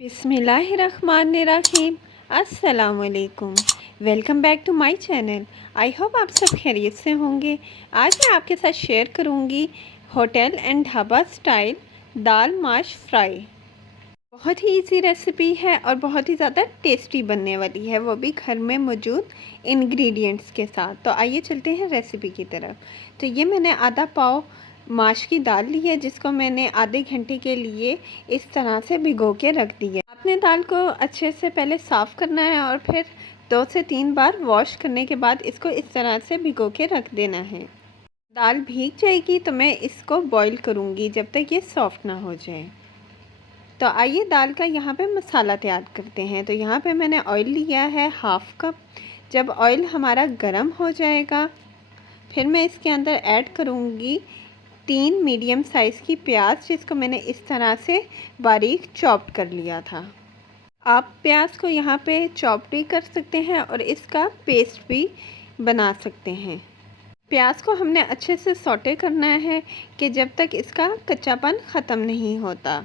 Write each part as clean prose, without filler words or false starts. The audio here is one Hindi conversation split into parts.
बिस्मिल्लाहिर्रहमानिर्रहीम। अस्सलाम वालेकुम। Welcome back to my channel. I hope आप सब खैरियत से होंगे। आज मैं आपके साथ शेयर करूंगी hotel and dhaba style dal mash fry. बहुत ही इजी रेसिपी है और बहुत ही ज़्यादा टेस्टी बनने वाली है, वो भी घर में मौजूद इंग्रेडिएंट्स के साथ। तो आइए चलते हैं रेसिपी की तरफ। तो ये मैंने आधा पाव माश की दाल ली है, जिसको मैंने आधे घंटे के लिए इस तरह से भिगो के रख दी है। आपने दाल को अच्छे से पहले साफ़ करना है और फिर 2 से 3 बार वॉश करने के बाद इसको इस तरह से भिगो के रख देना है। दाल भीग जाएगी तो मैं इसको बॉईल करूँगी जब तक ये सॉफ़्ट ना हो जाए। तो आइए दाल का यहाँ पे मसाला तैयार करते हैं। तो यहाँ पे मैंने ऑयल लिया है हाफ़ कप। जब ऑयल हमारा गर्म हो जाएगा फिर मैं इसके अंदर ऐड करूँगी 3 मीडियम साइज़ की प्याज, जिसको मैंने इस तरह से बारीक चॉप कर लिया था। आप प्याज को यहाँ पे चॉप भी कर सकते हैं और इसका पेस्ट भी बना सकते हैं। प्याज को हमने अच्छे से सौटे करना है कि जब तक इसका कच्चापन ख़त्म नहीं होता।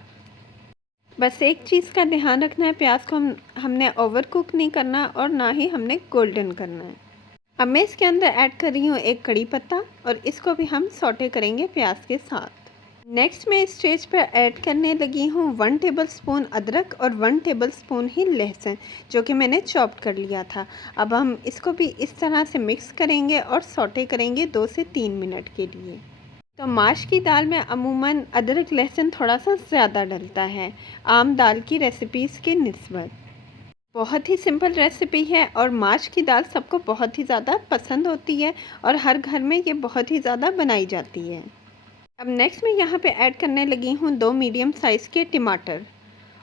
बस एक चीज़ का ध्यान रखना है, प्याज को हमने ओवर कुक नहीं करना और ना ही हमने गोल्डन करना है। अब मैं इसके अंदर ऐड कर रही हूँ एक कड़ी पत्ता और इसको भी हम सौटे करेंगे प्याज के साथ। नेक्स्ट मैं इस स्टेज पर ऐड करने लगी हूँ 1 टेबलस्पून अदरक और 1 टेबलस्पून ही लहसुन, जो कि मैंने चॉप कर लिया था। अब हम इसको भी इस तरह से मिक्स करेंगे और सौटे करेंगे 2 से 3 मिनट के लिए। तो माश की दाल में अमूमन अदरक लहसुन थोड़ा सा ज़्यादा डलता है आम दाल की रेसिपीज़ के निस्बत। बहुत ही सिंपल रेसिपी है और माश की दाल सबको बहुत ही ज़्यादा पसंद होती है और हर घर में ये बहुत ही ज़्यादा बनाई जाती है। अब नेक्स्ट मैं यहाँ पे ऐड करने लगी हूँ 2 मीडियम साइज़ के टमाटर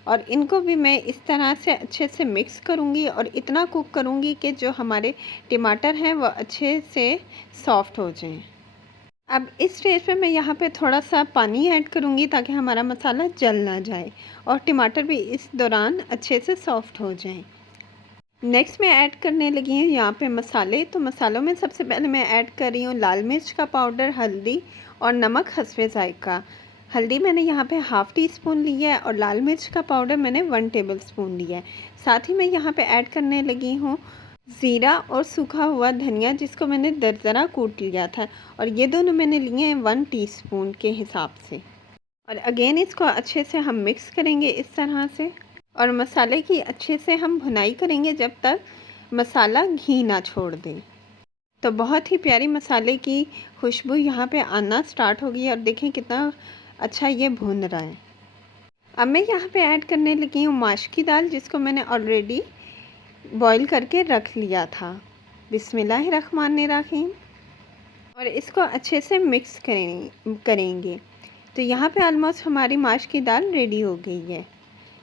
और इनको भी मैं इस तरह से अच्छे से मिक्स करूँगी और इतना कुक करूँगी कि जो हमारे टमाटर हैं वो अच्छे से सॉफ़्ट हो जाएं। अब इस स्टेज पे मैं यहाँ पे थोड़ा सा पानी ऐड करूँगी ताकि हमारा मसाला जल ना जाए और टमाटर भी इस दौरान अच्छे से सॉफ़्ट हो जाएं। नेक्स्ट मैं ऐड करने लगी हूँ यहाँ पे मसाले। तो मसालों में सबसे पहले मैं ऐड कर रही हूँ लाल मिर्च का पाउडर, हल्दी और नमक हस्बे ज़ायक़ा। हल्दी मैंने यहाँ पे हाफ़ टी स्पून लिया है और लाल मिर्च का पाउडर मैंने 1 टेबल स्पून लिया है। साथ ही मैं यहाँ पे ऐड करने लगी हूँ ज़ीरा और सूखा हुआ धनिया, जिसको मैंने दरदरा कूट लिया था और ये दोनों मैंने लिए हैं 1 टीस्पून के हिसाब से। और अगेन इसको अच्छे से हम मिक्स करेंगे इस तरह से और मसाले की अच्छे से हम भुनाई करेंगे जब तक मसाला घी ना छोड़ दे। तो बहुत ही प्यारी मसाले की खुशबू यहाँ पे आना स्टार्ट हो गई है और देखें कितना अच्छा ये भून रहा है। अब मैं यहाँ पे ऐड करने लगी हूँ माश की दाल, जिसको मैंने ऑलरेडी बॉईल करके रख लिया था। बिस्मिल्लाहिर्रहमानिर्रहीम। और इसको अच्छे से मिक्स करेंगे। तो यहाँ पे ऑलमोस्ट हमारी माश की दाल रेडी हो गई है।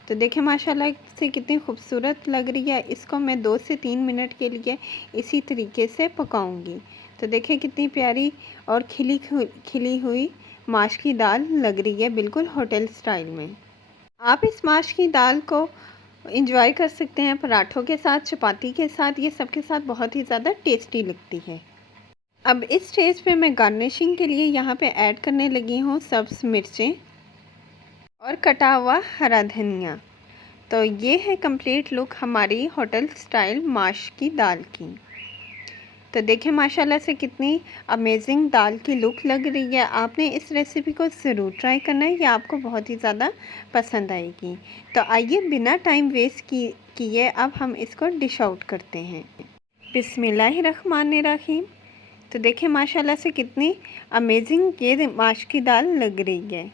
तो देखें माशाल्लाह से कितनी खूबसूरत लग रही है। इसको मैं 2 से 3 मिनट के लिए इसी तरीके से पकाऊंगी। तो देखें कितनी प्यारी और खिली हुई माश की दाल लग रही है, बिल्कुल होटल स्टाइल में। आप इस माश की दाल को इंजॉय कर सकते हैं पराठों के साथ, चपाती के साथ, ये सब के साथ बहुत ही ज़्यादा टेस्टी लगती है। अब इस स्टेज पे मैं गार्निशिंग के लिए यहाँ पे ऐड करने लगी हूँ सब्ज़ मिर्चें और कटा हुआ हरा धनिया। तो ये है कंप्लीट लुक हमारी होटल स्टाइल माश की दाल की। तो देखें माशाल्लाह से कितनी अमेजिंग दाल की लुक लग रही है। आपने इस रेसिपी को ज़रूर ट्राई करना है, ये आपको बहुत ही ज़्यादा पसंद आएगी। तो आइए बिना टाइम वेस्ट किए अब हम इसको डिश आउट करते हैं। बिस्मिल्लाहिर्रहमानिर्रहीम। तो देखें माशाल्लाह से कितनी अमेजिंग ये माश की दाल लग रही है।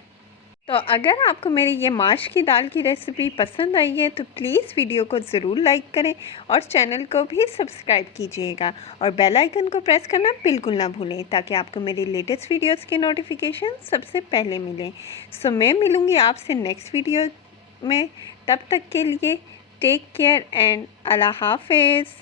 तो अगर आपको मेरी ये माश की दाल की रेसिपी पसंद आई है तो प्लीज़ वीडियो को ज़रूर लाइक करें और चैनल को भी सब्सक्राइब कीजिएगा और बेल आइकन को प्रेस करना बिल्कुल ना भूलें ताकि आपको मेरी लेटेस्ट वीडियोस के नोटिफिकेशन सबसे पहले मिलें। सो मैं मिलूँगी आपसे नेक्स्ट वीडियो में। तब तक के लिए टेक केयर एंड अल्लाह हाफिज़।